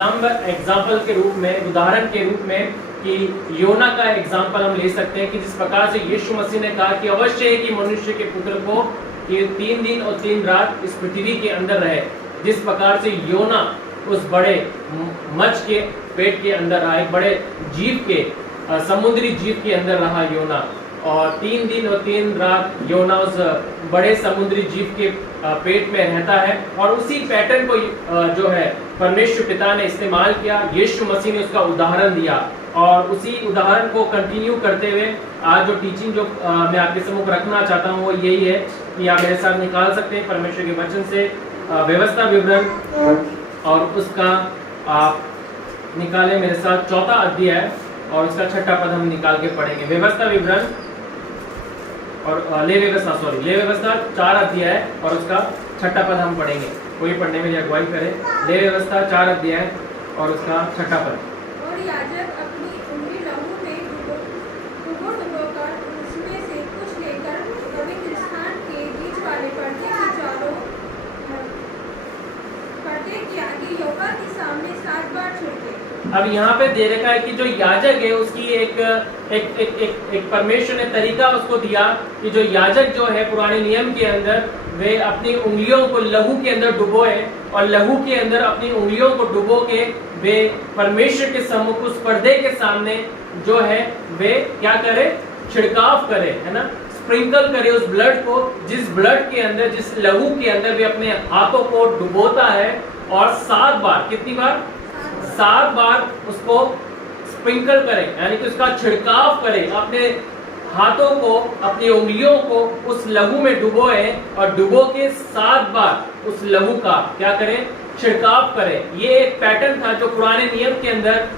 हम एग्जाम्पल के रूप में, उदाहरण के रूप में कि योना का एग्जाम्पल हम ले सकते हैं कि जिस प्रकार से यीशु मसीह ने कहा कि अवश्य है कि मनुष्य के पुत्र को कि 3 दिन और 3 रात इस पृथ्वी के अंदर रहे। जिस प्रकार से योना उस बड़े मच्छ के पेट के अंदर रहा, एक बड़े जीव के, समुद्री जीव के अंदर रहा योना, और 3 दिन और 3 रात योना उस बड़े समुद्री जीव के पेट में रहता है। और उसी पैटर्न को जो है परमेश्वर पिता ने इस्तेमाल किया, यीशु मसीह ने उसका उदाहरण दिया, और उसी उदाहरण को कंटिन्यू करते हुए आज जो टीचिंग जो मैं आपके सम्मुख रखना चाहता हूँ वो यही है कि आप मेरे साथ निकाल सकते हैं परमेश्वर के वचन से व्यवस्था विवरण, और उसका आप निकालें मेरे साथ 4था अध्याय और उसका 6ठा पद हम निकाल के पढ़ेंगे। व्यवस्था विवरण और ले व्यवस्था 4 अध्याय और उसका 6ठा पद हम पढ़ेंगे। कोई पढ़ने में अगुवाई करे। ले व्यवस्था 4 अध्याय और उसका 6ठा पद। और याजक अपनी उंगली लहू में डुबोकर उसमें से कुछ लेकर पवित्र स्थान के बीच वाले पर्दे के चारों पर्दे के आगे यहोवा के सामने 7 बार छिड़के। अब यहाँ पे दे रखा है कि जो याजक है उसकी एक परमेश्वर ने तरीका उसको दिया कि जो याजक जो है पुराने नियम के अंदर वे अपनी उंगलियों को लहू के अंदर डुबोए, और लहू के अंदर अपनी उंगलियों को डुबो के वे परमेश्वर के सम्मुख उस पर्दे के सामने जो है वे क्या करे, छिड़काव करे, है ना, स्प्रिंकल करे उस ब्लड को, जिस ब्लड के अंदर, जिस लहू के अंदर वे अपने हाथों को डुबोता है, और 7 बार, कितनी बार, 7 बार उसको स्प्रिंकल करे, यानी कि उसका छिड़काव करे, अपने हाथों को, अपनी उंगलियों को उस लहू में डुबोए, और डुबो के 7 बार उस लहू का क्या करें, छिड़काव करें। ये एक पैटर्न था जो पुराने नियम के अंदर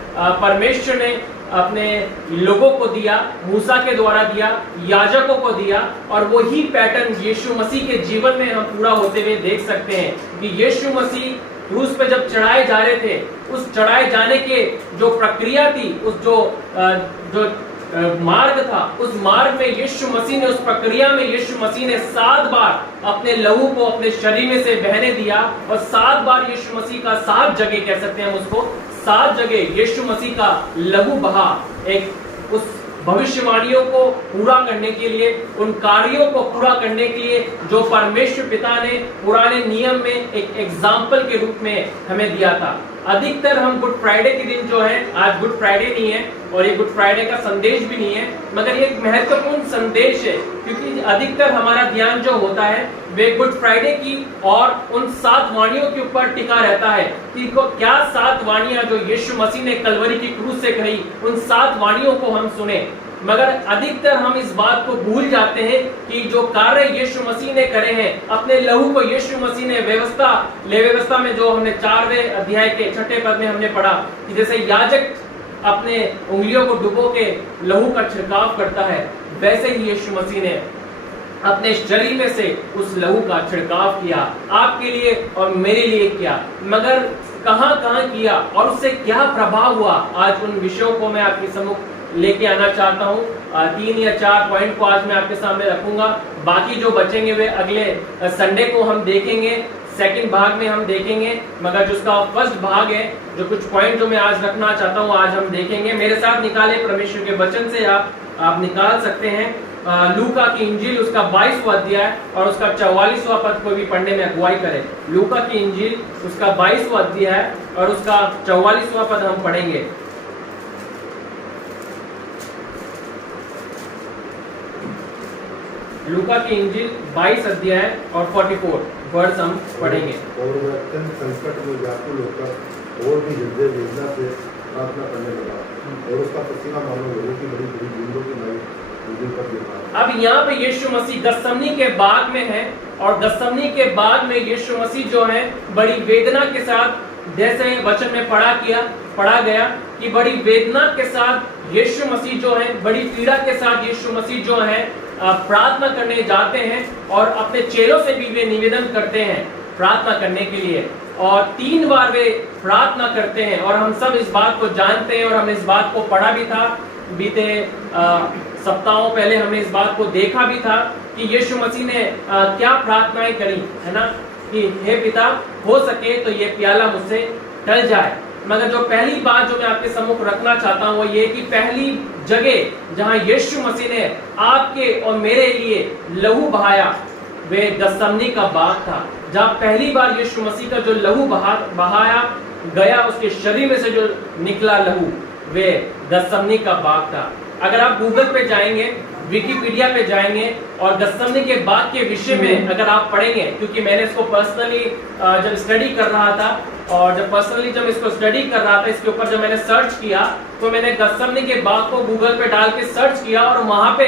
परमेश्वर ने अपने लोगों को दिया, मूसा के द्वारा दिया, याजकों को दिया, और वही पैटर्न यीशु मसीह के जीवन में हम पूरा होते हुए देख सकते हैं कि यीशु मसीह क्रूस पे जब चढ़ाए जा रहे थे, उस चढ़ाए जाने के जो प्रक्रिया थी, उस जो मार्ग था, उस मार्ग में यीशु मसीह ने, उस प्रक्रिया में यीशु मसीह ने 7 बार अपने लहू को अपने शरीर में से बहने दिया, और 7 बार यीशु मसीह का 7 जगह कह सकते हैं हम उसको, 7 जगह यीशु मसीह का लहू बहा, एक उस भविष्यवाणियों को पूरा करने के लिए, उन कार्यों को पूरा करने के लिए जो परमेश्वर पिता ने पुराने नियम में एक एग्जाम्पल के रूप में हमें दिया था। अधिकतर हम गुड फ्राइडे के दिन जो है, आज गुड फ्राइडे नहीं है और ये गुड फ्राइडे का संदेश भी नहीं है, मगर ये एक महत्वपूर्ण संदेश है, क्योंकि अधिकतर हमारा ध्यान जो होता है वे गुड फ्राइडे की और उन 7 वाणियों के ऊपर टिका रहता है कि क्या 7 वाणियां जो यीशु मसीह ने कलवरी की क्रूस से कही, उन 7 वाणियों को हम सुने। मगर अधिकतर हम इस बात को भूल जाते हैं कि जो कार्य यीशु मसीह ने करे हैं, अपने लहू को यीशु मसीह ने ले व्यवस्था में जो हमने 4वें अध्याय के 6ठे पद में हमने पढ़ा कि जैसे याजक अपने उंगलियों को डुबो के लहू का छिड़काव करता है, वैसे ही यीशु मसीह ने अपने शरीर में से उस लहू का छिड़काव किया, आपके लिए और मेरे लिए किया। मगर कहां किया और उससे क्या प्रभाव हुआ, आज उन विषयों को मैं आपके सम्मुख लेके आना चाहता हूँ। 3 या 4 पॉइंट को आज मैं आपके सामने रखूंगा, बाकी जो बचेंगे वे अगले संडे को हम देखेंगे, सेकंड भाग में हम देखेंगे, मगर जो उसका फर्स्ट भाग है, जो कुछ पॉइंट जो मैं आज रखना चाहता हूँ आज हम देखेंगे। मेरे साथ निकाले परमेश्वर के वचन से, आप निकाल सकते हैं लूका की इंजील उसका 22वां अध्याय और उसका 44वां पद को भी पढ़ने में अगुवाई करें। लूका की इंजील उसका 22वां अध्याय और उसका 44वां पद हम पढ़ेंगे। लूका की इंजील 22 अध्याय और 44 वर्ड्स हम पढ़ेंगे। और वह अत्यंत संकट में व्याकुल होकर और भी हृदय वेदना से प्रार्थना करने लगा, और उसका पसीना मानो लोगों की बड़ी बड़ी बूंदों की नाई उंगलियों पर गिर रहा। अब यहाँ पे यीशु मसीह गत्समनी के बाग में है, और गत्समनी के बाग में यीशु मसीह जो है बड़ी वेदना के साथ, जैसे वचन में पढ़ा गया कि बड़ी वेदना के साथ यीशु मसीह जो है, बड़ी पीड़ा के साथ यीशु मसीह जो है प्रार्थना करने जाते हैं, और अपने चेलों से भी वे निवेदन करते हैं प्रार्थना करने के लिए, और 3 बार वे प्रार्थना करते हैं। और हम सब इस बात को जानते हैं और हमने इस बात को पढ़ा भी था, बीते सप्ताहों पहले हमने इस बात को देखा भी था कि यीशु मसीह ने क्या प्रार्थनाएं करी, है ना, कि हे पिता, हो सके तो ये प्याला मुझसे टल जाए, मगर जो पहली बात जो मैं आपके सम्मुख रखना चाहता हूं वो ये कि पहली जगह जहां यीशु मसीह ने आपके और मेरे लिए लहू बहाया वे गत्समनी का बाग था। जहां पहली बार यीशु मसीह का जो लहू बहाया गया, उसके शरीर में से जो निकला लहू, वे गत्समनी का बाग था। अगर आप गूगल पे जाएंगे, विकिपीडिया पे जाएंगे और गत्समनी के बाग के विषय में अगर आप पढ़ेंगे, क्योंकि मैंने इसको पर्सनली जब स्टडी कर रहा था और जब इसको स्टडी कर रहा था, इसके ऊपर जब मैंने सर्च किया तो मैंने गत्समनी के बाग को गूगल पे डाल के सर्च किया और वहां पे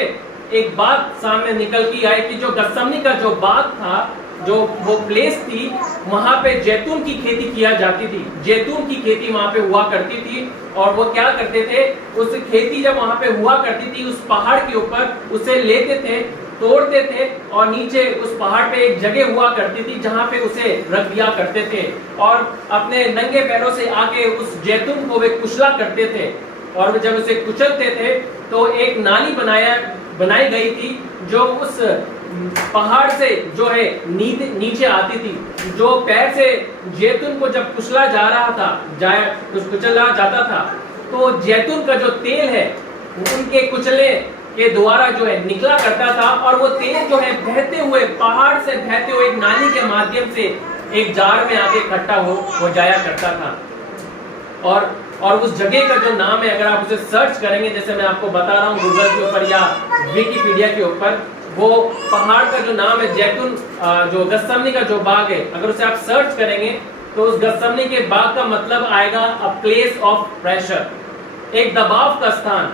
एक बात सामने निकल के आई कि जो गत्समनी का जो बाग था, जो वो प्लेस थी, वहां पे जैतून की खेती किया जाती थी। जैतून की खेती वहां पे हुआ करती थी और वो क्या करते थे, उस खेती जब वहां पे हुआ करती थी, उस पहाड़ के ऊपर उसे लेते थे, तोड़ते थे और नीचे उस पहाड़ पे एक जगह हुआ करती थी जहां पे उसे रख दिया करते थे और अपने नंगे पैरों से आके उस जैतून को वे कुचला करते थे। और जब उसे कुचलते थे तो एक नाली बनाई गई थी जो उस पहाड़ से जो है नीचे आती थी। जो पैर से जैतून को जब कुचला जा रहा था, कुचला जाता था, तो जैतून का जो तेल है उनके कुचले के द्वारा जो है निकला करता था और वो तेल जो है बहते हुए, पहाड़ से बहते हुए एक नाली के माध्यम से एक जार में आके इकट्ठा हो जाया करता था। और उस जगह का जो नाम है, अगर आप उसे सर्च करेंगे, जैसे मैं आपको बता रहा हूँ गूगल के ऊपर या विकिपीडिया के ऊपर, वो पहाड़ का जो नाम है जैतून, जो गत्समनी का जो बाग है, अगर उसे आप सर्च करेंगे तो उस गत्समनी के बाग का मतलब आएगा अ प्लेस ऑफ प्रेशर, एक दबाव का स्थान,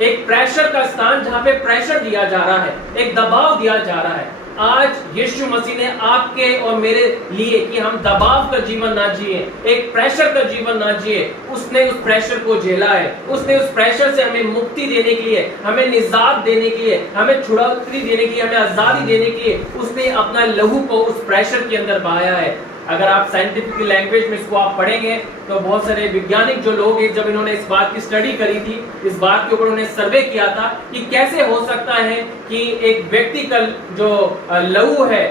एक प्रेशर का स्थान जहां पे प्रेशर दिया जा रहा है, एक दबाव दिया जा रहा है। आज यीशु मसीह ने आपके और मेरे लिए कि हम दबाव का जीवन ना जिए, एक प्रेशर का जीवन ना जिए, उसने उस प्रेशर को झेला है। उसने उस प्रेशर से हमें मुक्ति देने के लिए, हमें निजात देने के लिए, हमें छुड़ौती देने के लिए, हमें आजादी देने के लिए उसने अपना लहू को उस प्रेशर के अंदर बहाया है। अगर आप साइंटिफिक लैंग्वेज में इसको आप पढ़ेंगे तो बहुत सारे वैज्ञानिक जो लोग हैं, जब इन्होंने इस बात की स्टडी करी थी, इस बात के ऊपर उन्होंने सर्वे किया था कि कैसे हो सकता है कि एक व्यक्ति का जो लहू है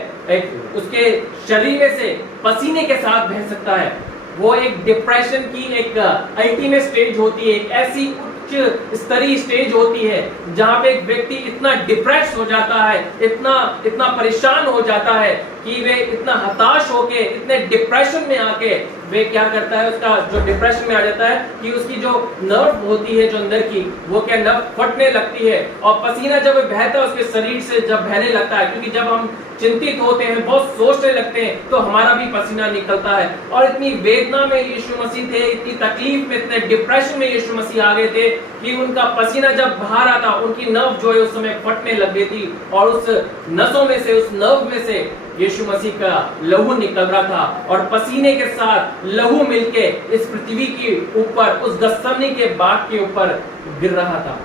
उसके शरीर में से पसीने के साथ बह सकता है। वो एक डिप्रेशन की एक अल्टीमेट स्टेज होती है, एक ऐसी स्तरीय स्टेज होती है जहां पे एक व्यक्ति इतना डिप्रेस हो जाता है, इतना परेशान हो जाता है कि वे इतना हताश होके, इतने डिप्रेशन में आके वे क्या करता है, उसका जो डिप्रेशन में आ जाता है कि उसकी जो नर्व होती है जो अंदर की, वो क्या नर्व फटने लगती है और पसीना जब बहता है उसके शरीर से जब बहने लगता है, क्योंकि जब हम चिंतित होते हैं, बहुत सोचने लगते हैं, तो हमारा भी पसीना निकलता है। और इतनी वेदना में यीशु मसीह थे, इतनी तकलीफ में, इतने डिप्रेशन में यीशु मसीह आ गए थे कि उनका पसीना जब बाहर आता, उनकी नर्व जो है उस समय फटने लग गई थी और उस नसों में से, उस नर्व में से यीशु मसीह का लहू निकल रहा था और पसीने के साथ लहू मिलके इस पृथ्वी के ऊपर, उस गत्समनी के बाग के ऊपर गिर रहा था।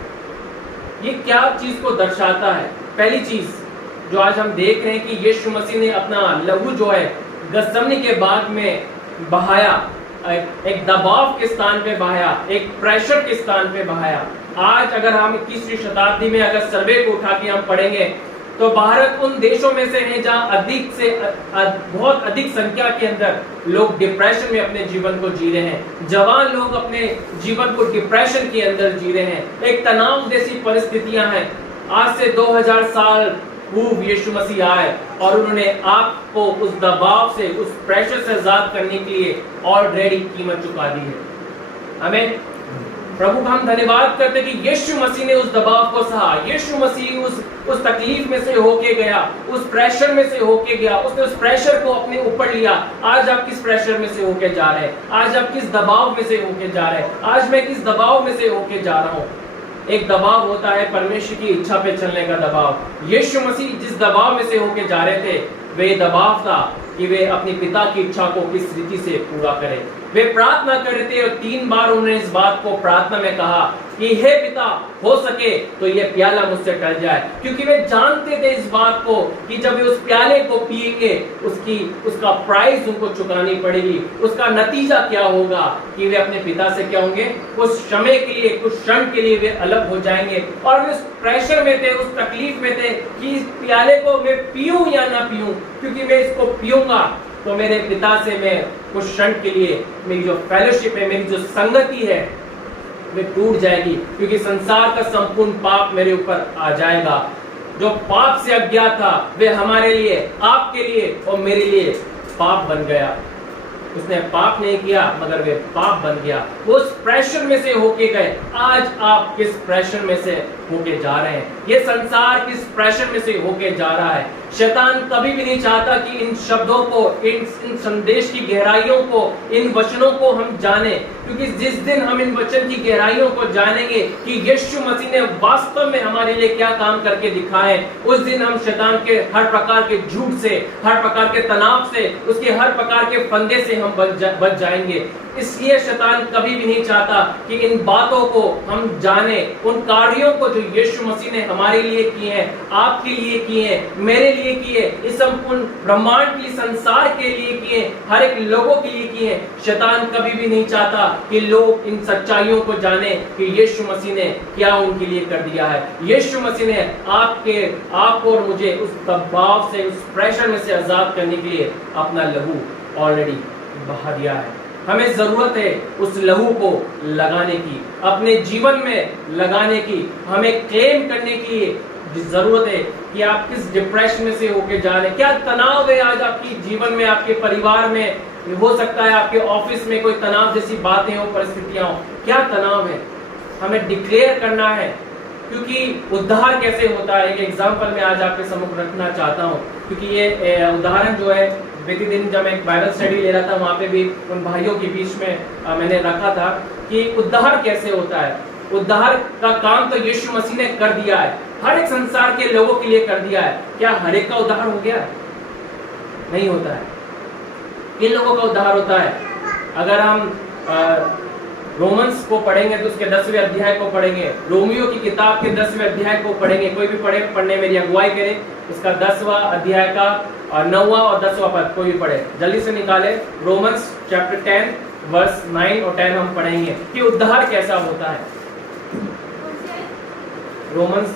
ये क्या चीज को दर्शाता है? पहली चीज जो आज हम देख रहे हैं कि यीशु मसीह ने अपना लहू जो है गत्समनी के बाग में बहाया, एक दबाव के स्थान पे बहाया, एक प्रेशर के स्थान पे बहाया। आज अगर हम 21वीं शताब्दी में अगर सर्वे को उठा के हम पढ़ेंगे तो भारत उन देशों में से है जहां बहुत अधिक संख्या के अंदर लोग डिप्रेशन में अपने जीवन को जी रहे हैं। जवान लोग अपने जीवन को डिप्रेशन के अंदर जी रहे हैं। एक तनाव जैसी परिस्थितियां हैं। आज से 2000 साल पूर्व यीशु मसीह आए और उन्होंने आपको उस दबाव से, उस प्रेशर से आजाद करने के लिए ऑलरेडी कीमत चुका दी है। हमें प्रभु का हम धन्यवाद करते कि यीशु मसीह ने उस दबाव को सहा। यीशु मसीह उस तकलीफ में से होके गया, उस प्रेशर में से होके गया, उसने उस प्रेशर को अपने ऊपर लिया। आज आप किस प्रेशर में से होके जा रहे हैं? आज आप किस दबाव में से होके जा रहे हैं? आज मैं किस दबाव में से होके जा रहा हूँ? एक दबाव होता है परमेश्वर की इच्छा पे चलने का दबाव। यीशु मसीह जिस दबाव में से होके जा रहे थे, वे दबाव था कि वे अपने पिता की इच्छा को किस रीति से पूरा करें। वे प्रार्थना कर रहे थे और 3 बार उन्होंने इस बात को प्रार्थना में कहा कि हे पिता, हो सके तो यह प्याला मुझसे टल जाए, क्योंकि वे जानते थे इस बात को कि जब वे उस प्याले को पिएंगे उसका प्राइस उनको चुकानी पड़ेगी। उसका नतीजा क्या होगा कि वे अपने पिता से क्या होंगे, कुछ समय के लिए, कुछ क्षण के लिए वे अलग हो जाएंगे। और वे उस प्रेशर में थे, उस तकलीफ में थे कि इस प्याले को मैं पीऊं या ना पीऊं, क्योंकि मैं इसको पीऊंगा तो मेरे पिता से मैं कुछ क्षण के लिए मेरी जो फेलोशिप है, मेरी जो संगति है, वे टूट जाएगी, क्योंकि संसार का संपूर्ण पाप मेरे ऊपर आ जाएगा। जो पाप से अज्ञात था वे हमारे लिए, आपके लिए और मेरे लिए पाप बन गया। उसने पाप नहीं किया मगर वे पाप बन गया। वो उस प्रेशर में से होके गए। आज आप किस प्रेशर में से होके जा रहे हैं? ये संसार किस प्रेशर में से होके जा रहा है? शैतान कभी भी नहीं चाहता कि इन शब्दों को, इन संदेश की गहराइयों को, इन वचनों को हम जाने, क्योंकि जिस दिन हम इन वचन की गहराइयों को जानेंगे कि यीशु मसीह ने वास्तव में हमारे लिए क्या काम करके दिखाए, उस दिन हम शैतान के हर प्रकार के झूठ से, हर प्रकार के तनाव से, उसके हर प्रकार के फंदे से हम बच जाएंगे। इसलिए शैतान कभी भी नहीं चाहता कि इन बातों को हम जाने, उन कार्यों को जो यीशु मसीह ने हमारे लिए किए हैं, आपके लिए किए हैं, मेरे लिए किए, इस संपूर्ण ब्रह्मांड की, संसार के लिए किए, हर एक लोगों के लिए किए। शैतान कभी भी नहीं चाहता कि लोग इन सच्चाइयों को जाने कि यीशु मसीह ने क्या उनके लिए कर दिया है। यीशु मसीह ने आपको और मुझे उस दबाव से, उस प्रेशर में से आजाद करने के लिए अपना लहू ऑलरेडी बहा दिया है। हमें जरूरत है उस लहू को लगाने की, अपने जीवन में लगाने की। हमें क्लेम करने के लिए जरूरत है कि आप किस डिप्रेशन में से होके जा रहे हैं, क्या तनाव है आज आपकी जीवन में, आपके परिवार में, हो सकता है आपके ऑफिस में कोई तनाव जैसी बातें हो, परिस्थितियां हो, क्या तनाव है? हमें डिक्लेयर करना है, क्योंकि उद्धार कैसे होता है, एक एग्जाम्पल मैं आज आपके सम्मुख रखना चाहता हूँ। क्योंकि ये उदाहरण जो है, बीते दिन जब मैं एक बाइबल स्टडी ले रहा था, वहाँ पे भी उन भाइयों के बीच में मैंने रखा था कि उद्धार कैसे होता है। उद्धार का काम तो यीशु मसीह ने कर दिया है, हर एक संसार के लोगों के लिए कर दिया है। क्या हर एक का उद्धार हो गया है? नहीं होता है। किन लोगों का उद्धार होता है? अगर हम रोमन्स को पढ़ेंगे तो उसके 10वें अध्याय को पढ़ेंगे, रोमियो की किताब के 10वें अध्याय को पढ़ेंगे, कोई भी पढ़ने मेरी अगुवाई करे, उसका 10वां अध्याय का 9वां और 10वां पद कोई भी पढ़े, जल्दी से निकाले। रोमन्स चैप्टर 10 वर्स 9 और 10 हम पढ़ेंगे कि उद्धार कैसा होता है। रोमन्स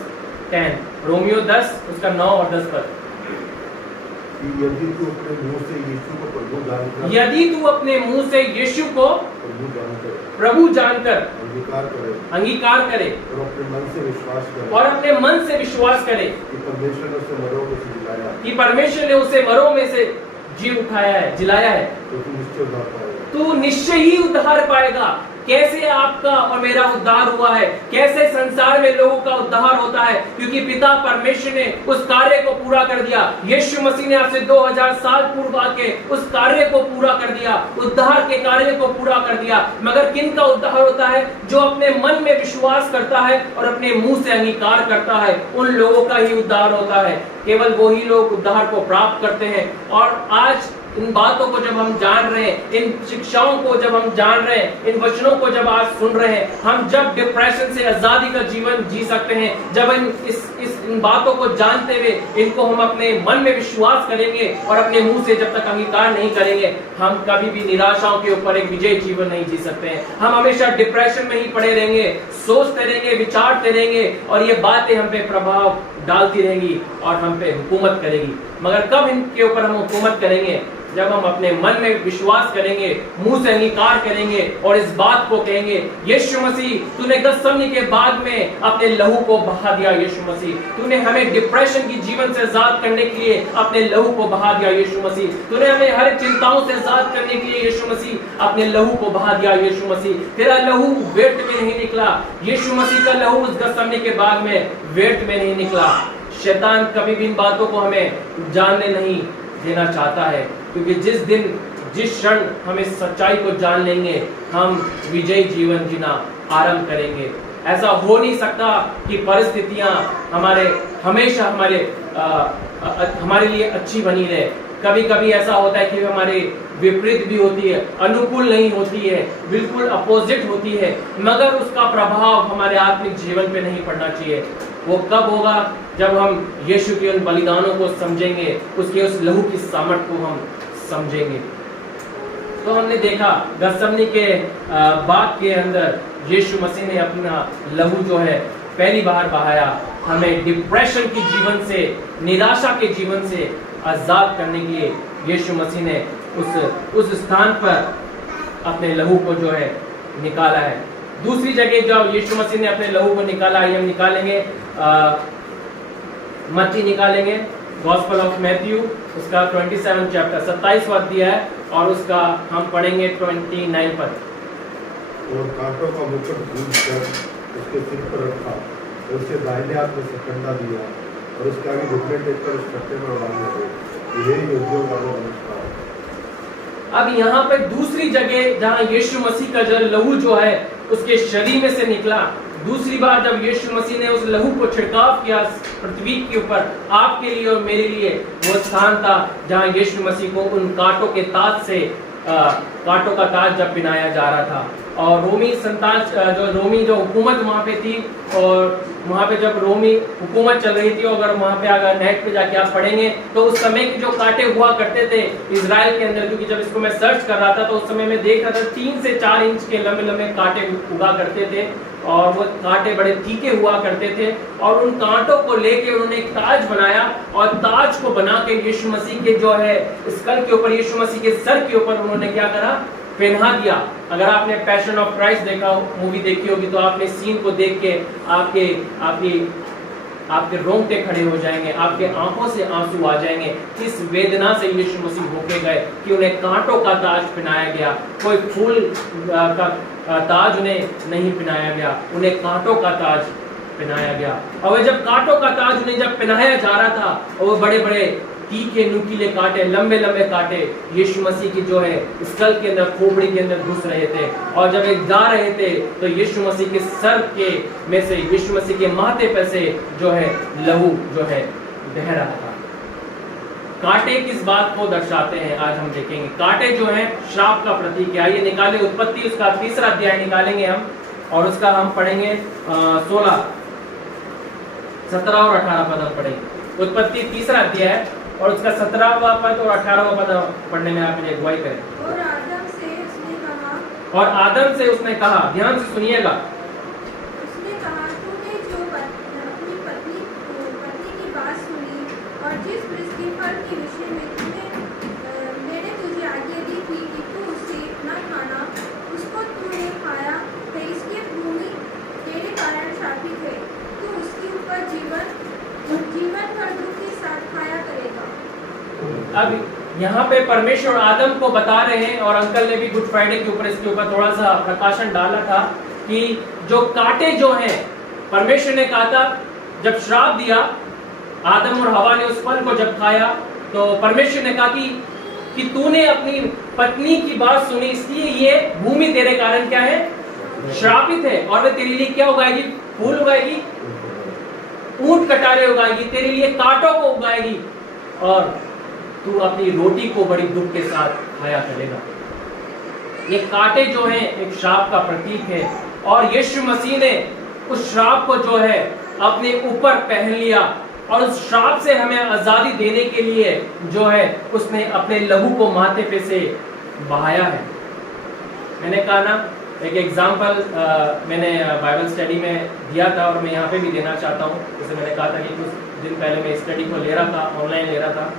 10, रोमियो 10 उसका 9 और 10 पद। यदि तू अपने मुंह से यीशु को प्रभु जानकर, यदि तू अपने मुंह से यीशु को प्रभु जानकर अंगीकार करे और अपने मन से विश्वास करे कि परमेश्वर ने उसे मरों में से जी उठाया है, जिलाया है, तू निश्चय ही उद्धार पाएगा। कैसे आपका और मेरा उद्धार हुआ है, कैसे संसार में लोगों का उद्धार होता है? क्योंकि पिता परमेश्वर ने उस कार्य को पूरा कर दिया। यीशु मसीह ने आपसे 2000 साल पूर्व आके उस कार्य को पूरा कर दिया, उद्धार के कार्य को पूरा कर दिया। मगर किन का उद्धार होता है? जो अपने मन में विश्वास करता है और अपने मुंह से अंगीकार करता है, उन लोगों का ही उद्धार होता है। केवल वही लोग उद्धार को प्राप्त करते हैं। और आज इन बातों को जब हम जान रहे हैं, इन शिक्षाओं को जब हम जान रहे हैं, इन वचनों को जब आज सुन रहे हैं, हम जब डिप्रेशन से आजादी का जीवन जी सकते हैं, जब इन बातों को जानते हुए इनको हम अपने मन में विश्वास करेंगे और अपने मुंह से जब तक अंगीकार नहीं करेंगे, हम कभी भी निराशाओं के ऊपर एक विजयी जीवन नहीं जी सकते हैं। हम हमेशा डिप्रेशन में ही पड़े रहेंगे, सोचते रहेंगे, विचारते रहेंगे और ये बातें हम पे प्रभाव डालती रहेंगी और हम पे हुकूमत करेगी। मगर कब इनके ऊपर हम हुकूमत करेंगे? जब हम अपने मन में विश्वास करेंगे, मुंह से अंगीकार करेंगे और इस बात को कहेंगे, यीशु मसीह तूने गत्सेमनी के बाग में अपने लहू को बहा दिया। यीशु मसीह तूने हमें डिप्रेशन की जीवन से आजाद करने के लिए अपने लहू को बहा दिया। यीशु मसीह तूने हमें हर चिंताओं से आजाद करने के लिए यीशु मसीह अपने लहू को बहा दिया। यीशु मसीह तेरा लहू व्यर्थ में नहीं निकला। यीशु मसीह का लहू उस गत्सेमनी के बाग में व्यर्थ में नहीं निकला। शैतान कभी भी इन बातों को हमें जानने नहीं देना चाहता है, क्योंकि जिस क्षण हम इस सच्चाई को जान लेंगे, हम विजयी जीवन जीना आरंभ करेंगे। ऐसा हो नहीं सकता कि परिस्थितियां हमेशा हमारे लिए अच्छी बनी रहे। कभी कभी ऐसा होता है कि हमारे विपरीत भी होती है, अनुकूल नहीं होती है, बिल्कुल अपोजिट होती है, मगर उसका प्रभाव हमारे आत्मिक जीवन पे नहीं पड़ना चाहिए। वो कब होगा? जब हम यीशु के उन बलिदानों को समझेंगे, उसके उस लहू की सामर्थ को हम समझेंगे। तो हमने देखा गत्सेमनी के बाग के अंदर यीशु मसीह ने अपना लहू जो है पहली बार बहाया, हमें डिप्रेशन के जीवन से, निराशा के जीवन से आजाद करने के लिए यीशु मसीह ने उस स्थान पर अपने लहू को जो है निकाला है। दूसरी जगह जो यीशु मसीह ने अपने लहू को निकाला है, हम निकालेंगे मत्ती निकालेंगे, गॉस्पेल ऑफ मैथ्यू उसका 27 चैप्टर 27वां अध्याय है और उसका हम पढ़ेंगे 29 पर। और कांटों का मुकुट गूंज कर उसके सिर पर रखा और उसके दाहिने हाथ में सकंडा दिया और उसके आगे घुटने टेककर उस कट्टे में उड़ान लगे। यही योद्धियों का वो नमस्कार। अब यहाँ पे दूसरी जगह जहाँ यीशु मसीह का जो लहू जो है उसके शरीर में से निकला, दूसरी बार जब यीशु मसीह ने उस लहू को छिड़काव किया पृथ्वी के ऊपर आपके लिए और मेरे लिए, वो स्थान था जहाँ यीशु मसीह को उन कांटों के ताज से कांटों का ताज जब पहनाया जा रहा था। और रोमी जो हुकूमत वहाँ पे थी, और वहाँ पे जब रोमी हुकूमत चल रही थी, अगर वहाँ पे अगर नेट पे जाके आप पढ़ेंगे तो उस समय के जो कांटे हुआ करते थे इजराइल के अंदर, क्योंकि जब इसको मैं सर्च कर रहा था तो उस समय में देख रहा था 3 से 4 इंच के लंबे लंबे कांटे उगा करते थे और वो कांटे बड़े तीखे हुआ करते थे और उन कांटों को लेके उन्होंने एक ताज बनाया और ताज को बना के यीशु मसीह के जो है स्कल के ऊपर, यीशु मसीह के सर के ऊपर उन्होंने क्या करा, पहना दिया। अगर आपने पैशन ऑफ क्राइस्ट देखा मूवी देखी होगी तो आपने सीन को देख के आपके रोंगटे खड़े हो जाएंगे, आपके आंखों से आंसू आ जाएंगे। इस वेदना से यीशु मसीह होके गए कि उन्हें कांटों का ताज पहनाया गया, कोई फूल का ताज उन्हें नहीं पहनाया गया, उन्हें कांटों का ताज पहनाया गया। और जब कांटों का ताज उन्हें जब पहनाया जा रहा था और वो बड़े बड़े तीखे नुकीले कांटे, लंबे लंबे कांटे यीशु मसीह की जो है स्कल के अंदर, खोपड़ी के अंदर घुस रहे थे और जब एक जा रहे थे तो यीशु मसीह के सर के में से, यीशु मसीह के माथे पे से जो है लहू जो है बह रहा था। कांटे किस बात को दर्शाते हैं आज हम देखेंगे। कांटे जो हैं श्राप का प्रतीक है। आइए निकाले उत्पत्ति उसका 3रा अध्याय निकालेंगे हम और उसका हम पढ़ेंगे 16, 17 और 18 पद हम पढ़ेंगे। उत्पत्ति 3रा अध्याय और उसका 17वां पद और 18वां पद पढ़ने में आप मुझे अगुवाई करें। और आदम से उसने कहा, ध्यान से सुनिएगा, उसने कहा, तूने जो अपनी पत्नी की बात सुनी और जिस वृक्ष के फल के विषय में मैंने तुझे आज्ञा दी थी कि तू उसे न खाना, उसको तूने खाया तो इसकी भूमि तेरे कारण शापित है। तू उसके ऊपर जीवन भर दुख के साथ खाया करेगा। अब यहाँ पे परमेश्वर आदम को बता रहे हैं और अंकल ने भी गुड फ्राइडे के ऊपर इसके ऊपर थोड़ा सा प्रकाशन डाला था कि जो कांटे जो हैं, परमेश्वर ने कहा था जब श्राप दिया आदम और हवा ने उस फल को जब खाया तो परमेश्वर ने कहा कि तूने अपनी पत्नी की बात सुनी इसलिए ये भूमि तेरे कारण क्या है, श्रापित है और वे तेरे लिए क्या उगाएगी, फूल उगाएगी, ऊंट कटारे उगाएगी, तेरे लिए कांटों को उगाएगी और तू अपनी रोटी को बड़ी दुख के साथ खाया करेगा। ये कांटे जो हैं एक श्राप का प्रतीक है और यीशु मसीह ने उस श्राप को जो है अपने ऊपर पहन लिया और उस श्राप से हमें आजादी देने के लिए जो है उसने अपने लहू को माथे पे से बहाया है। मैंने कहा ना, एक एग्जाम्पल मैंने बाइबल स्टडी में दिया था और मैं यहाँ पे भी देना चाहता हूँ। जैसे मैंने कहा था कि कुछ दिन पहले मैं स्टडी को ले रहा था, ऑनलाइन ले रहा था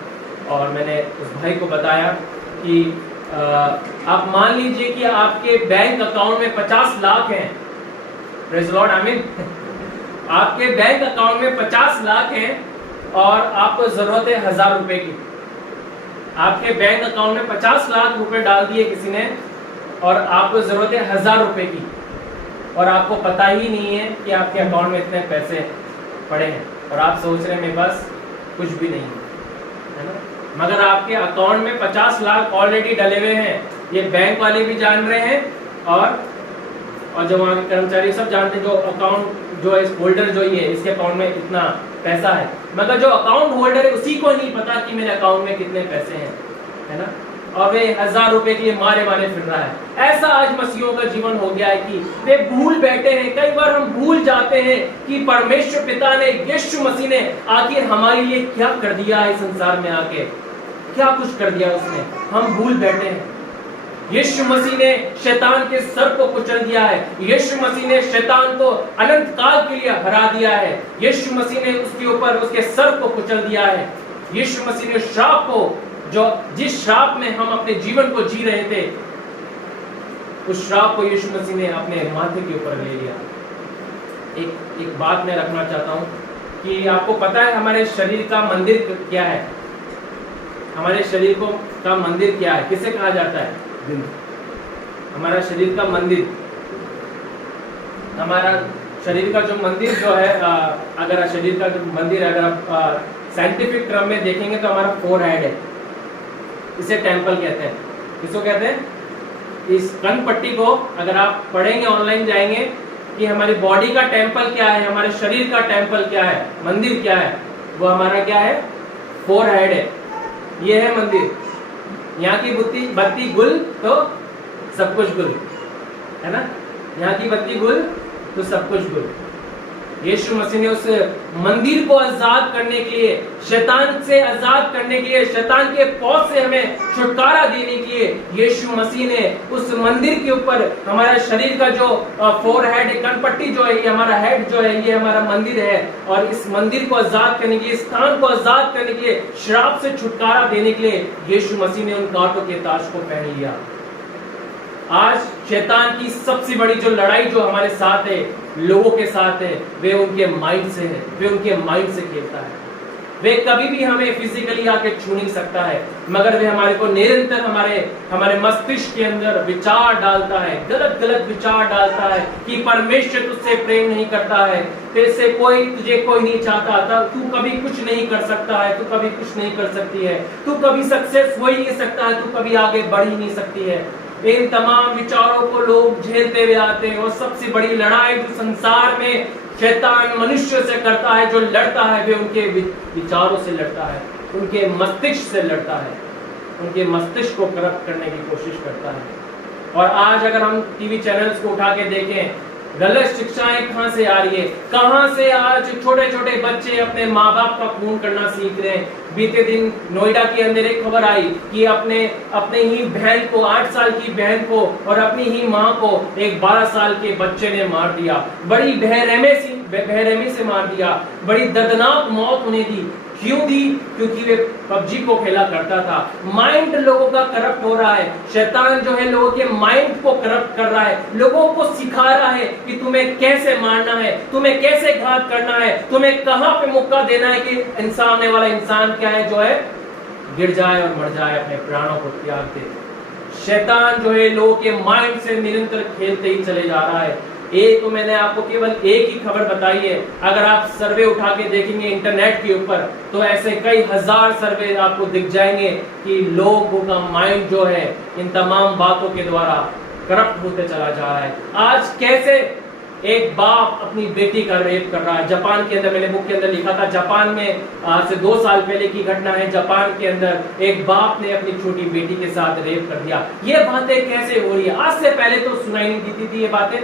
और मैंने उस भाई को बताया कि आप मान लीजिए कि आपके बैंक अकाउंट में 50 लाख हैं, प्रेज़ लॉर्ड, आमीन। आपके बैंक अकाउंट में 50 लाख हैं और आपको जरूरत है 1000 रुपए की। आपके बैंक अकाउंट में 50 लाख रुपए डाल दिए किसी ने और आपको जरूरत है 1000 रुपए की और आपको पता ही नहीं है कि आपके अकाउंट में इतने पैसे पड़े हैं और आप सोच रहे हैं मेरे पास कुछ भी नहीं है ना, मगर आपके अकाउंट में 50 लाख ऑलरेडी डले हुए हैं। ये बैंक वाले भी जान रहे हैं और जो वहाँ के कर्मचारी सब जानते हैं, जो अकाउंट जो इस होल्डर जो ये इसके अकाउंट में इतना पैसा है, मगर जो अकाउंट होल्डर है उसी को नहीं पता कि मेरे अकाउंट में कितने पैसे हैं, है ना, और वे 1000 रुपए के लिए मारे फिर रहा है। ऐसा आज मसीहों का जीवन हो गया है कि वे भूल बैठे हैं। कई बार हम भूल जाते हैं कि परमेश्वर पिता ने, यीशु मसीह ने आखिर हमारे लिए क्या कर दिया है, संसार में आके क्या कुछ कर दिया उसने, हम भूल बैठे हैं। यीशु मसीह ने शैतान के सर को कुचल दिया है। यीशु मसीह ने शैतान को अनंत काल के लिए हरा दिया है। यीशु मसीह ने उसके ऊपर उसके सर को कुचल दिया है। यीशु मसीह ने श्राप को जो जिस श्राप में हम अपने जीवन को जी रहे थे, उस श्राप को यीशु मसीह ने अपने माथे के ऊपर ले लिया। एक बात मैं रखना चाहता हूं कि आपको पता है हमारे शरीर का मंदिर क्या है? हमारे शरीर का मंदिर क्या है? किसे कहा जाता है? हमारा शरीर का मंदिर, हमारा शरीर का जो मंदिर जो है, अगर शरीर का जो मंदिर अगर आप साइंटिफिक क्रम में देखेंगे तो हमारा फोरहेड है, इसे टेम्पल कहते हैं। किसको कहते हैं? इस कन पट्टी को अगर आप पढ़ेंगे, ऑनलाइन जाएंगे कि हमारी बॉडी का टेम्पल क्या है, हमारे शरीर का टेम्पल क्या है, मंदिर क्या है, वो हमारा क्या है? फोरहेड है। ये है मंदिर। यहाँ की बत्ती गुल तो सब कुछ गुल, है ना? यहाँ की बत्ती गुल तो सब कुछ गुल। यीशु मसीह ने उस मंदिर को आजाद करने के लिए, शैतान से आजाद करने के लिए, शैतान के पौध से हमें छुटकारा देने के लिए यीशु मसीह ने उस मंदिर के ऊपर हमारा शरीर का जो फोरहेड, कनपट्टी जो है, ये हमारा हेड जो है, ये हमारा मंदिर है। और इस मंदिर को आजाद करने के लिए, स्थान को आजाद करने के लिए, श्राप से छुटकारा देने के लिए यीशु मसीह ने उन कांटों के ताज को पहन लिया। आज शैतान की सबसे बड़ी जो लड़ाई जो हमारे साथ है, लोगों के साथ है, वे उनके माइंड से है, वे उनके माइंड से खेलता है। वे कभी भी हमें फिजिकली आके छू नहीं सकता है, मगर वे हमारे को निरंतर हमारे मस्तिष्क के अंदर विचार डालता है, गलत विचार डालता है कि परमेश्वर तुझसे प्रेम नहीं करता है, तुझे कोई नहीं चाहता था, तू कभी कुछ नहीं कर सकता है, तू कभी कुछ नहीं कर सकती है, तू कभी सक्सेस हो ही नहीं सकता है, तू कभी आगे बढ़ ही नहीं सकती है। इन तमाम विचारों को लोग झेलते हुए आते हैं। और सबसे बड़ी लड़ाई जो संसार में शैतान मनुष्य से करता है, जो लड़ता है, वे उनके विचारों से लड़ता है, उनके मस्तिष्क से लड़ता है, उनके मस्तिष्क को करप्ट करने की कोशिश करता है। और आज अगर हम टीवी चैनल्स को उठा के देखें, गलत शिक्षाएं कहां से आ रही है? कहां से आज छोटे छोटे बच्चे अपने माँ बाप का खून करना सीख रहे हैं। बीते दिन नोएडा के अंदर एक खबर आई कि अपने ही बहन को, 8 साल की बहन को और अपनी ही माँ को एक 12 साल के बच्चे ने मार दिया। बड़ी बेरहमी से मार दिया। बड़ी दर्दनाक मौत उन्हें दी। क्यों दी? क्योंकि वे पबजी को खेला करता था। माइंड लोगों का करप्ट हो रहा है। शैतान जो है लोगों के माइंड को करप्ट कर रहा है, लोगों को सिखा रहा है कि तुम्हें कैसे मारना है, तुम्हें कैसे घात करना है, तुम्हें कहां पे मुक्का देना है कि इंसान वाला इंसान क्या है, जो है गिर जाए और मर जाए, अपने प्राणों को त्याग दे। शैतान जो है लोगों के माइंड से निरंतर खेलते ही चले जा रहा है। एक तो मैंने आपको केवल एक ही खबर बताई है। अगर आप सर्वे उठा के देखेंगे इंटरनेट के ऊपर तो ऐसे कई हजार सर्वे आपको दिख जाएंगे कि लोगों का माइंड जो है इन तमाम बातों के द्वारा करप्ट होते चला जा रहा है। आज कैसे एक बाप अपनी बेटी का रेप कर रहा है। जापान के अंदर, मैंने बुक के अंदर लिखा था, जापान में आज से 2 साल पहले की घटना है। जापान के अंदर एक बाप ने अपनी छोटी बेटी के साथ रेप कर दिया। ये बातें कैसे हो रही है? आज से पहले तो सुनाई नहीं देती थी ये बातें,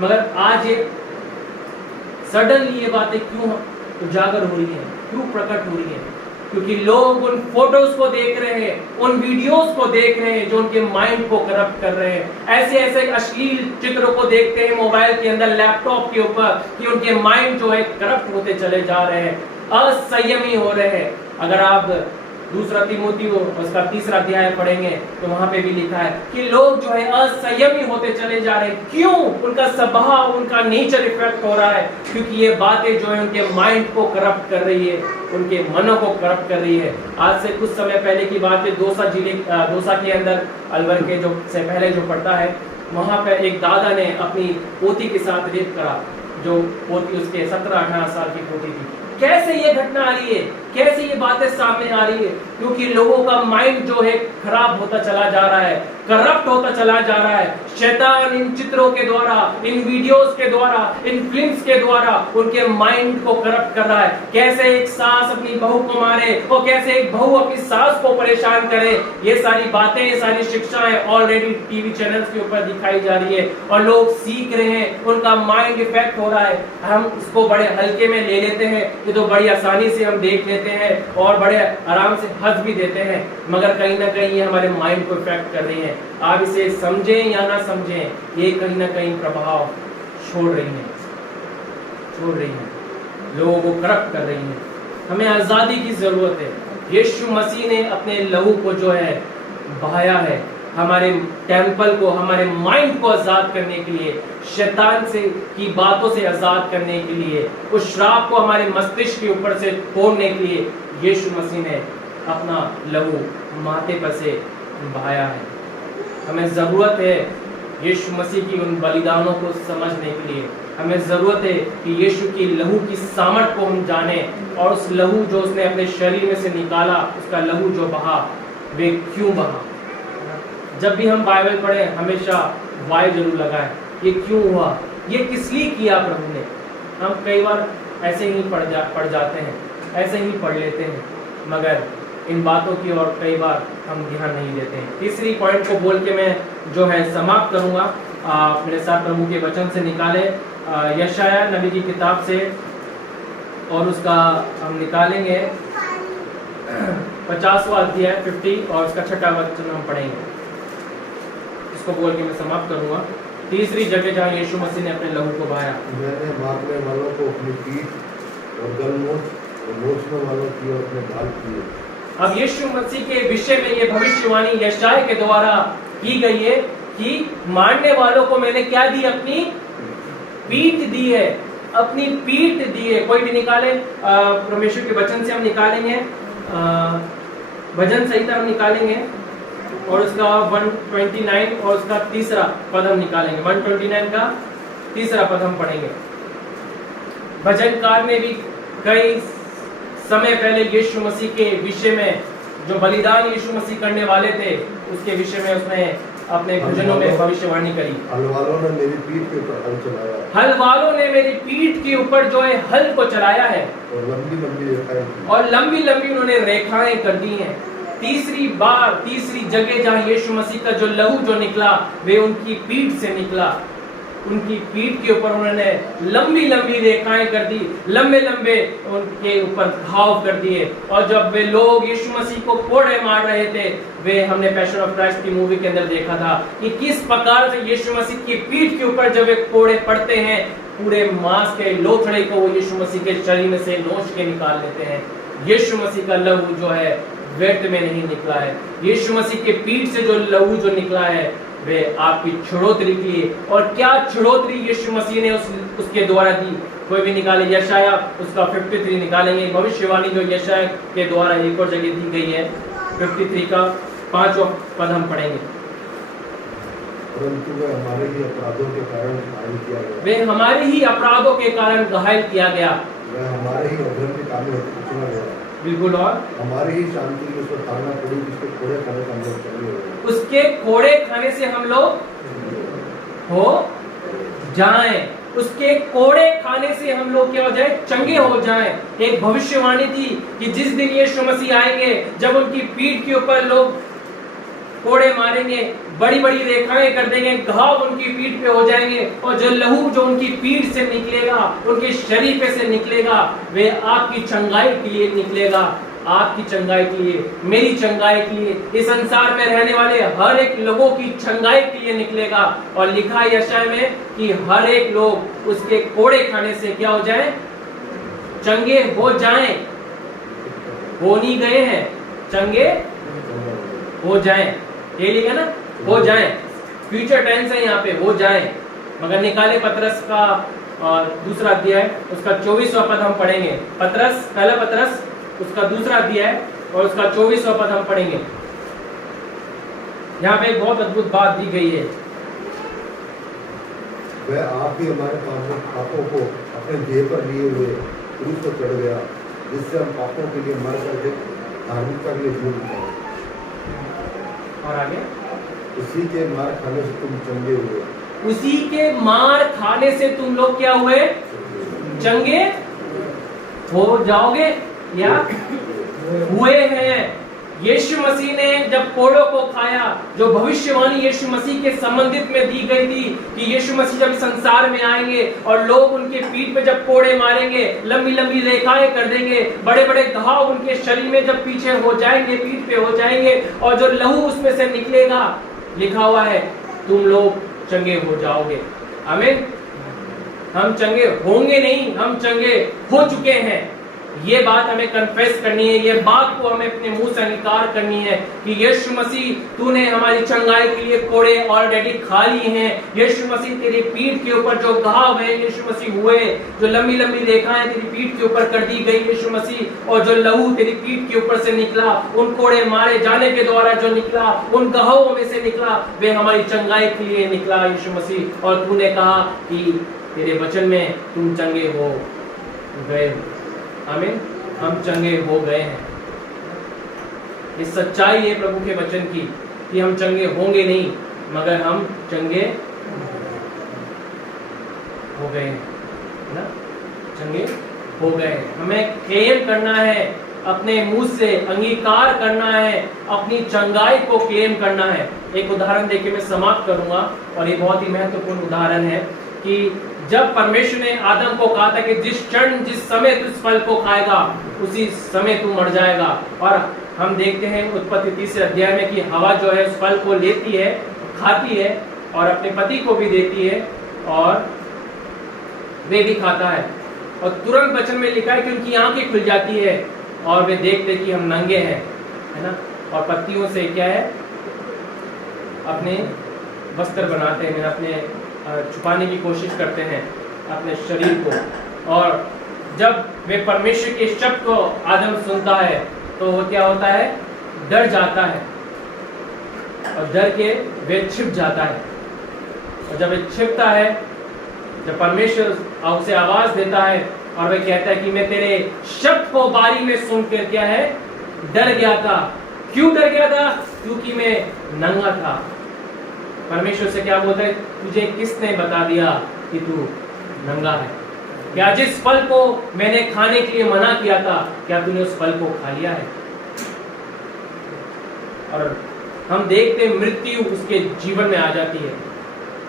मगर आज ये सडनली ये बातें क्यों उजागर हो रही है, क्यों प्रकट हो रही है? क्योंकि लोग उन फोटोज को देख रहे हैं, उन वीडियोस को देख रहे हैं जो उनके माइंड को करप्ट कर रहे हैं। ऐसे अश्लील चित्रों को देखते हैं मोबाइल के अंदर, लैपटॉप के ऊपर, कि उनके माइंड जो है करप्ट होते चले जा रहे हैं, असंयमी हो रहे हैं। अगर आप दूसरा तिमोथी उसका 3रा अध्याय पढ़ेंगे तो वहां पे भी लिखा है कि लोग जो है असंयमी होते चले जा रहे हैं। क्यों? उनका स्वभाव, उनका नेचर इफेक्ट हो रहा है, क्योंकि ये बातें जो है उनके माइंड को करप्ट कर रही है, उनके मनों को करप्ट कर रही है। आज से कुछ समय पहले की बात है, दौसा के अंदर अलवर के जो से पहले जो पड़ता है, वहां पे एक दादा ने अपनी पोती के साथ रेप करा, जो पोती उसके 17-18 साल की पोती थी। कैसे ये घटना आ रही है? कैसे ये बातें सामने आ रही है? क्योंकि लोगों का माइंड जो है खराब होता चला जा रहा है, करप्ट होता चला जा रहा है। शैतान इन चित्रों के द्वारा, इन वीडियोस के द्वारा, इन फिल्म्स के द्वारा उनके माइंड को करप्ट कर रहा है। कैसे एक सास अपनी बहू को मारे और कैसे एक बहू अपनी सास को परेशान करे, ये सारी बातें, ये सारी शिक्षाएं ऑलरेडी टीवी चैनल्स के ऊपर दिखाई जा रही है और लोग सीख रहे हैं, उनका माइंड इफेक्ट हो रहा है। हम इसको बड़े हल्के में ले लेते हैं, ये तो बड़ी आसानी से हम देख लेते हैं और बड़े आराम से हंस भी देते हैं, मगर कहीं ना कहीं ये हमारे माइंड को इफेक्ट कर रही है। आप इसे समझें या ना समझें, ये कहीं ना कहीं प्रभाव छोड़ रही है, लोगों को करप्ट कर रही है। हमें आजादी की जरूरत है, यीशु मसीह ने अपने लहू को जो है बहाया है हमारे टेम्पल को, हमारे माइंड को आजाद करने के लिए, शैतान से की बातों से आजाद करने के लिए, उस श्राप को हमारे मस्तिष्क के ऊपर से तोड़ने के लिए यीशु मसीह ने अपना लहू माथे पर से बहाया है। हमें ज़रूरत है यीशु मसीह की उन बलिदानों को समझने के लिए। हमें ज़रूरत है कि यीशु की लहू की सामर्थ को हम जाने, और उस लहू जो उसने अपने शरीर में से निकाला, उसका लहू जो बहा, वे क्यों बहा। जब भी हम बाइबल पढ़ें हमेशा वाई जरूर लगाएं, ये क्यों हुआ, ये किस लिए किया प्रभु ने। हम कई बार ऐसे ही पढ़ जाते हैं, ऐसे ही पढ़ लेते हैं, मगर इन बातों की ओर कई बार हम ध्यान नहीं देते हैं। तीसरी पॉइंट को बोल के मैं जो है समाप्त करूंगा। मेरे साथ प्रभु के वचन से निकाले यशाया नबी की किताब से, और उसका हम निकालेंगे 50वां अध्याय 50 और उसका 6वां वचन हम पढ़ेंगे। इसको बोल के मैं समाप्त करूंगा। तीसरी जगह जहाँ यीशु मसीह ने अपने लहू को बहाया, मैंने मारने वालों को अपनी पीठ और गलमोछ और नोचने वालों की ओर अपने ढाल किए। अब यीशु मसीह के विषय में ये भविष्यवाणी यशाया के द्वारा की गई है कि मारने वालों को मैंने क्या दी, अपनी पीठ दी है, अपनी पीठ दी है। कोई भी निकाले, परमेश्वर के वचन से हम निकालेंगे, भजन संहिता हम निकालेंगे और उसका 129 और उसका तीसरा पद हम निकालेंगे। 129 का तीसरा पद हम पढ़ेंगे। भजनकार ने भी कई समय पहले यीशु मसीह के विषय में, जो बलिदान यीशु मसीह करने वाले थे, उसके विषय में उसने अपने भजनों में भविष्यवाणी करी। हल वालों ने मेरी पीठ के ऊपर हल चलाया, हल वालों ने मेरी पीठ के ऊपर जो है हल को चलाया है, और लंबी लंबी रेखाएं की, और लंबी लंबी उन्होंने रेखाएं कर दी हैं। तीसरी जगह जहाँ यीशु मसीह का जो लहू जो निकला, वे उनकी पीठ से निकला। उनकी पीठ के ऊपर उन्होंने लंबी लंबी रेखाएं कर दी, लंबे लंबे उनके ऊपर घाव कर दिए। और जब वे लोग यीशु मसीह को कोड़े मार रहे थे, वे हमने पैशन ऑफ क्राइस्ट की मूवी के अंदर देखा था कि किस प्रकार से यीशु मसीह की पीठ के ऊपर जब वे कोड़े पड़ते हैं, पूरे मांस के लोथड़े को वो यीशु मसीह के शरीर में से नोच के निकाल लेते हैं। यीशु मसीह का लहू जो है व्यर्थ में नहीं निकला है। यीशु मसीह के पीठ से जो लहू जो निकला है, वे आपकी छुड़ौतरी के लिए, और क्या छुड़ौतरी यीशु मसीह ने उसके द्वारा दी। कोई भी निकाले, यशाया उसका 53 निकालेंगे। भविष्यवाणी जो यशाया के द्वारा एक और जगह दी गई है, 53 का 5वां पद हम पढ़ेंगे। परंतु वह हमारे ही अपराधों के कारण घायल किया गया, वे हमारे ही अपराधों के कारण घायल किया गया, वह हमारे ही अधर्म के काम में कुचला गया, बिल्कुल, और हमारी ही शांति की उसको ताड़ना पड़ी, जिसके कोड़े खाने का हम लोग चले हुए, उसके कोड़े खाने से हम लोग हो जाएं। उसके कोड़े खाने से हम लोग क्या हो जाए, चंगे हो जाएं। एक भविष्यवाणी थी कि जिस दिन यीशु मसीह आएंगे, जब उनकी पीठ के ऊपर लोग कोड़े मारेंगे, बड़ी बड़ी रेखाएं कर देंगे, घाव उनकी पीठ पे हो जाएंगे, और जो लहू जो उनकी पीठ से निकलेगा, उनके शरीर पे से निकलेगा, वे आपकी चंगाई के लिए निकलेगा, आपकी चंगाई के लिए, मेरी चंगाई के लिए, इस संसार में रहने वाले हर एक लोगों की चंगाई के लिए निकलेगा। और लिखा है यशाया में कि हर एक लोग उसके कोड़े खाने से क्या हो जाए, चंगे हो जाएं। हो नहीं गए हैं, चंगे हो जाएं। ये लिखा ना, हो जाएं, फ्यूचर टेंस है यहाँ पे, हो जाएं। मगर निकाले पतरस का दूसरा अध्याय, उसका 24वां पद हम पढ़ेंगे। पहला पतरस उसका दूसरा अध्याय और उसका 24वां पद हम पढ़ेंगे। यहाँ पे एक बहुत अद्भुत बात दी गई है। वह आप ही हमारे पापों को अपने देह पर लिए हुए क्रूस पर चढ़ गया, जिससे हम पापों के लिए मर करके धार्मिकता के लिए जीवन पाए। और आगे, उसी के मार खाने से तुम चंगे हुए, उसी के मार खाने से तुम लोग क्या हुए, चंगे हो जाओगे या हुए हैं। यीशु मसीह ने जब कोड़ों को खाया, जो भविष्यवाणी यीशु मसीह के संबंधित में दी गई थी कि यीशु मसीह जब संसार में आएंगे और लोग उनके पीठ पे जब कोड़े मारेंगे, लंबी लंबी रेखाएं कर देंगे, बड़े बड़े घाव उनके शरीर में जब पीछे हो जाएंगे, पीठ पे हो जाएंगे, और जो लहू उसमें से निकलेगा, लिखा हुआ है तुम लोग चंगे हो जाओगे। आमीन। हम चंगे होंगे नहीं, हम चंगे हो चुके हैं। ये बात हमें कन्फेस करनी है, ये बात को हमें अपने मुंह से अंगीकार करनी है कि यीशु मसीह तूने हमारी चंगाई के लिए कोड़े ऑलरेडी खा लिए हैं। यीशु मसीह तेरी पीठ के ऊपर जो घाव है यीशु मसीह हुए, जो लंबी लंबी रेखाएं तेरी पीठ के ऊपर कर दी गई यीशु मसीह, और जो लहू तेरी पीठ के ऊपर से निकला, उन कोड़े मारे जाने के द्वारा जो निकला, उन घावों में से निकला, वे हमारी चंगाई के लिए निकला यीशु मसीह। और तूने कहा कि तेरे वचन में तुम चंगे हो गए। आमीन। हम चंगे हो गए हैं। ये सच्चाई है प्रभु के वचन की कि हम चंगे होंगे नहीं, मगर हम चंगे हो गए हैं ना, चंगे हो गए हैं। हमें क्लेम करना है, अपने मुंह से अंगीकार करना है, अपनी चंगाई को क्लेम करना है। एक उदाहरण देके मैं समाप्त करूंगा, और ये बहुत ही महत्वपूर्ण उदाहरण है कि जब परमेश्वर ने आदम को कहा था कि जिस क्षण जिस समय तू इस फल को खाएगा उसी समय तू मर जाएगा, और हम देखते हैं उत्पत्ति 3 अध्याय में कि हवा जो है उस फल को लेती है, खाती है और अपने पति को भी देती है, और वे भी खाता है। और तुरंत वचन में लिखा है कि उनकी आंखें खुल जाती है और वे देखते कि हम नंगे हैं, है ना, और पत्तियों से क्या है अपने वस्त्र बनाते हैं, अपने छुपाने की कोशिश करते हैं अपने शरीर को। और जब वे परमेश्वर के शब्द को आदम सुनता है तो वो क्या होता है, डर जाता है, और डर के वे छिप जाता है। और जब वे छिपता है, जब परमेश्वर उसे आवाज देता है और वे कहता है कि मैं तेरे शब्द को बारी में सुनकर क्या है डर गया था। क्यों डर गया था? क्योंकि मैं नंगा था। परमेश्वर से क्या बोलता है, तुझे किसने बता दिया कि तू नंगा है? क्या जिस फल को मैंने खाने के लिए मना किया था, क्या तूने उस फल को खा लिया है? और हम देखते मृत्यु उसके जीवन में आ जाती है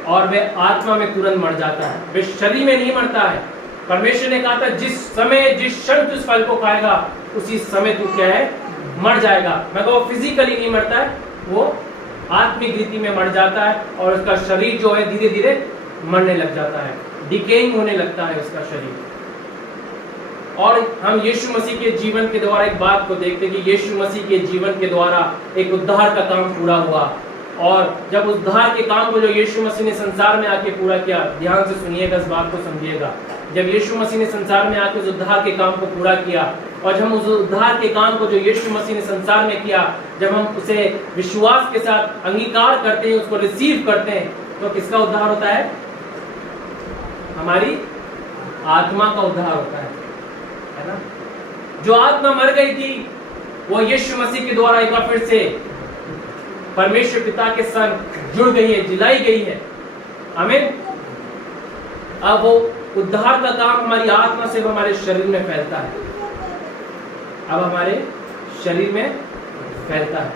और वह आत्मा में तुरंत मर जाता है, वह शरीर में नहीं मरता है। परमेश्वर ने कहा था जिस समय जिस क्षण तू इस फल को खाएगा उसी समय तू क्या है मर जाएगा। मगर वो फिजिकली नहीं मरता है, वो आत्मिक रीति में मर जाता है, और उसका शरीर जो है धीरे धीरे मरने लग जाता है, डिकेइंग होने लगता है उसका शरीर। और हम यीशु मसीह के जीवन के द्वारा एक बात को देखते हैं कि यीशु मसीह के जीवन के द्वारा एक उद्धार का काम पूरा हुआ। और जब उद्धार के काम को जो यीशु मसीह ने संसार में आके पूरा किया, ध्यान से सुनिएगा, इस बात को समझिएगा। जब यीशु मसीह ने संसार में आके उस उद्धार के काम को पूरा किया, और जब हम उस उद्धार के काम को जो यीशु मसीह ने संसार में किया, जब हम उसे विश्वास के साथ अंगीकार करते हैं, उसको रिसीव करते हैं, तो किसका उद्धार होता है? हमारी आत्मा का उद्धार होता है ना। जो आत्मा मर गई थी वो यीशु मसीह के द्वारा एक बार फिर से परमेश्वर पिता के संग जुड़ गई है, जिलाई गई है। आमीन। अब वो उद्धार का काम हमारी आत्मा से हमारे शरीर में फैलता है, अब हमारे शरीर में फैलता है।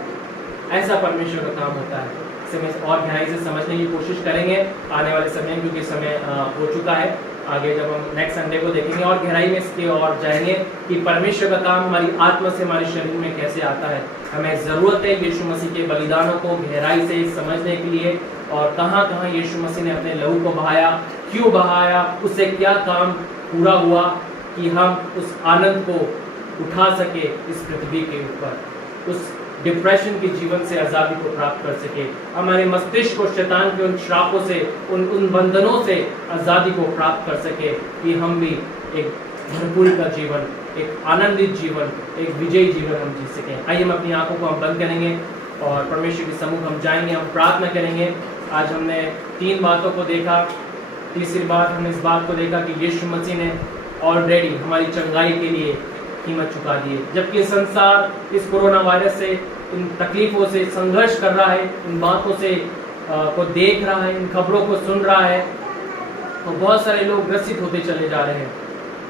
ऐसा परमेश्वर का काम होता है। इसे और गहराई से समझने की कोशिश करेंगे आने वाले समय, क्योंकि समय हो चुका है। आगे जब हम नेक्स्ट संडे को देखेंगे और गहराई में इसके और जाएंगे कि परमेश्वर का काम हमारी आत्मा से हमारे शरीर में कैसे आता है। हमें ज़रूरत है यीशु मसीह के बलिदानों को गहराई से समझने के लिए, और कहाँ कहाँ यीशु मसीह ने अपने लहू को बहाया, क्यों बहाया, उससे क्या काम पूरा हुआ कि हम उस आनंद को उठा सके इस पृथ्वी के ऊपर, उस डिप्रेशन के जीवन से आज़ादी को प्राप्त कर सके, हमारे मस्तिष्क को शैतान के उन श्रापों से, उन बंधनों से आज़ादी को प्राप्त कर सके कि हम भी एक भरपूरी का जीवन, एक आनंदित जीवन, एक विजयी जीवन हम जी सकें। आइए हम अपनी आंखों को हम बंद करेंगे और परमेश्वर के सम्मुख हम जाएंगे, हम प्रार्थना करेंगे। आज हमने 3 बातों को देखा। तीसरी बात हमने इस बात को देखा कि यीशु मसीह ने ऑलरेडी हमारी चंगाई के लिए कीमत चुका दी है। जबकि संसार इस कोरोना वायरस से, इन तकलीफों से संघर्ष कर रहा है, इन बातों से को देख रहा है, इन खबरों को सुन रहा है, तो बहुत सारे लोग ग्रसित होते चले जा रहे हैं।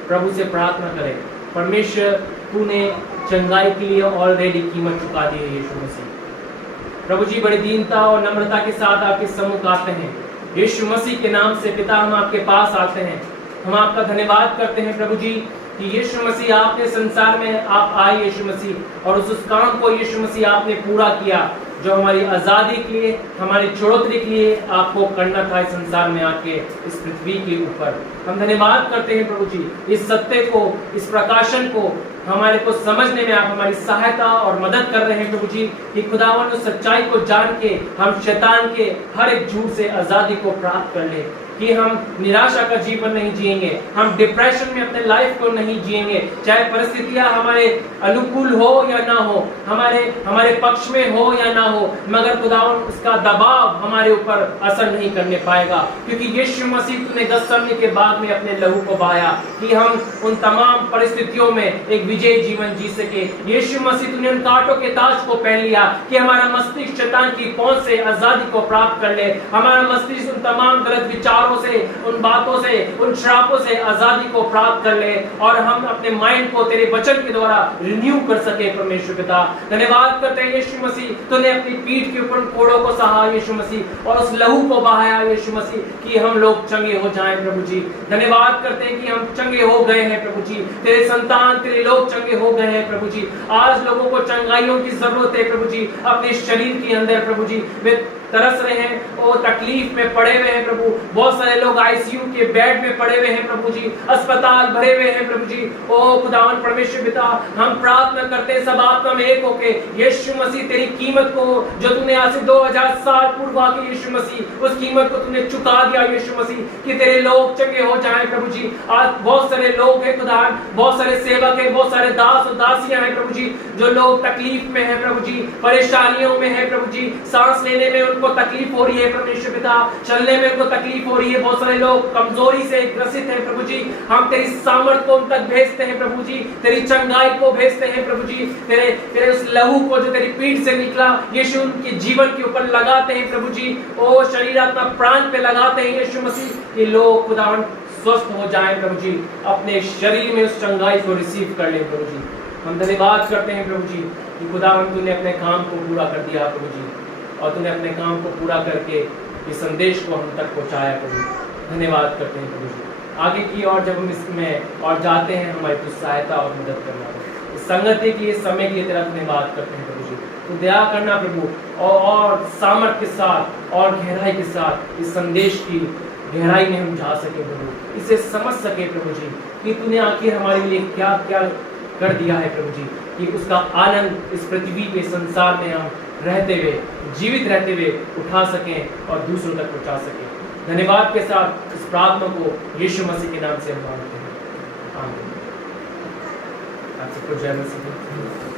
प्रभु से प्रार्थना करें, परमेश्वर तूने चंगाई के लिए ऑलरेडी कीमत चुका दी है यीशु मसीह। प्रभु जी बड़ी दीनता और नम्रता के साथ आपके सम्मुख आते हैं। यीशु मसीह के नाम से पिता हम आपके पास आते हैं। हम आपका धन्यवाद करते हैं प्रभु जी कि यीशु मसीह आपने संसार में आप आए यीशु मसीह, और उस काम को यीशु मसीह आपने पूरा किया जो हमारी आज़ादी के लिए, हमारी चढ़ोतरी के लिए आपको करना था इस संसार में आके, इस पृथ्वी के ऊपर। हम धन्यवाद करते हैं प्रभु जी, इस सत्य को, इस प्रकाशन को हमारे को समझने में आप हमारी सहायता और मदद कर रहे हैं प्रभु जी, कि खुदावन उस सच्चाई को जान के हम शैतान के हर एक झूठ से आज़ादी को प्राप्त कर ले, कि हम निराशा का जीवन नहीं जिएंगे, हम डिप्रेशन में अपने लाइफ को नहीं जिएंगे, चाहे परिस्थितियां हमारे अनुकूल हो या ना हो, हमारे पक्ष में हो या ना हो, मगर खुदावन उसका दबाव हमारे ऊपर असर नहीं करने पाएगा, क्योंकि यीशु मसीह तूने गत्सेमनी के बाग में अपने लहू को बहाया कि हम उन तमाम परिस्थितियों में एक विजयी जीवन जी सके। यीशु मसीह तूने उन कांटों के ताज को पहन लिया कि हमारा मस्तिष्क शैतान की पहुंच से आजादी को प्राप्त कर ले, हमारा मस्तिष्क उन तमाम गलत विचारों से, उन बातों से, उन श्रापों से आजादी को प्राप्त कर ले, और हम अपने माइंड को तेरे वचन के द्वारा रिन्यू कर सके। परमेश्वर पिता धन्यवाद करते हैं यीशु मसीह, तूने अपनी पीठ के ऊपर कोड़ों को सहा यीशु मसीह, और उस लहू को बहाया यीशु मसीह कि हम लोग चंगे हो जाएं प्रभु जी। धन्यवाद करते हैं कि हम चंगे हो गए हैं प्रभु जी, तेरे संतान, तेरे लोग चंगे हो गए हैं प्रभु जी। आज लोगों को चंगाइयों की जरूरत है प्रभु जी, अपने शरीर के अंदर प्रभु जी वे तरस रहे हैं, वो तकलीफ में पड़े हुए हैं प्रभु। बहुत सारे लोग आईसीयू के बेड में पड़े हुए हैं प्रभु जी, अस्पताल भरे हुए हैं प्रभु जी। ओ खुदावन परमेश्वर पिता, हम प्रार्थना करते हैं सब आत्मा में एक होके, यीशु मसीह तेरी कीमत को जो तूने आज से 2000 साल पूर्व आके यीशु मसीह उस कीमत को तूने चुका दिया यीशु मसीह, कि तेरे लोग चंगे हो जाएं प्रभु जी। आज बहुत सारे लोग हैं खुदा, बहुत सारे सेवक हैं, बहुत सारे दास और दासियां हैं प्रभु जी, जो लोग तकलीफ में है प्रभु जी, परेशानियों में है प्रभु जी, सांस लेने में उनको तकलीफ हो रही है परमेश्वर पिता, चलने में उनको तकलीफ हो रही है। बहुत सारे लोग कमजोरी से ग्रसित हैं प्रभु जी, हम तेरी सामर्थ को उन तक भेजते हैं प्रभु जी, तेरी चंगाई को भेजते हैं प्रभु जी, तेरे उस लहू को जो तेरी पीठ से निकला यीशु उनके जीवन के ऊपर लगाते हैं प्रभु जी। ओ शरीर अपना प्राण पे लगाते हैं यीशु मसीह, कि लोग खुदावन स्वस्थ हो जाएं प्रभु जी, अपने शरीर में उस चंगाई को रिसीव कर ले प्रभु जी। हम धन्यवाद करते हैं प्रभु जी कि खुदावन तूने अपने काम को पूरा कर दिया प्रभु जी, और तूने अपने काम को पूरा करके इस संदेश को हम तक पहुंचाया प्रभु। धन्यवाद करते हैं प्रभु जी। आगे की और जब हम इसमें और जाते हैं, हमारी कुछ सहायता और मदद करना है, इस संगति की, इस समय के लिए तेरा धन्यवाद करते हैं प्रभु जी। तो दया करना प्रभु, और सामर्थ के साथ और गहराई के साथ इस संदेश की गहराई में हम जा सके प्रभु, इसे समझ सके प्रभु जी, कि तूने आखिर हमारे लिए क्या क्या कर दिया है प्रभु जी, कि उसका आनंद इस पृथ्वी के संसार में हम रहते हुए, जीवित रहते हुए उठा सकें और दूसरों तक पहुंचा सकें। धन्यवाद के साथ इस प्रार्थना को यीशु मसीह के नाम से हम मांगते हैं, आमीन। आप सबको जय मसीह।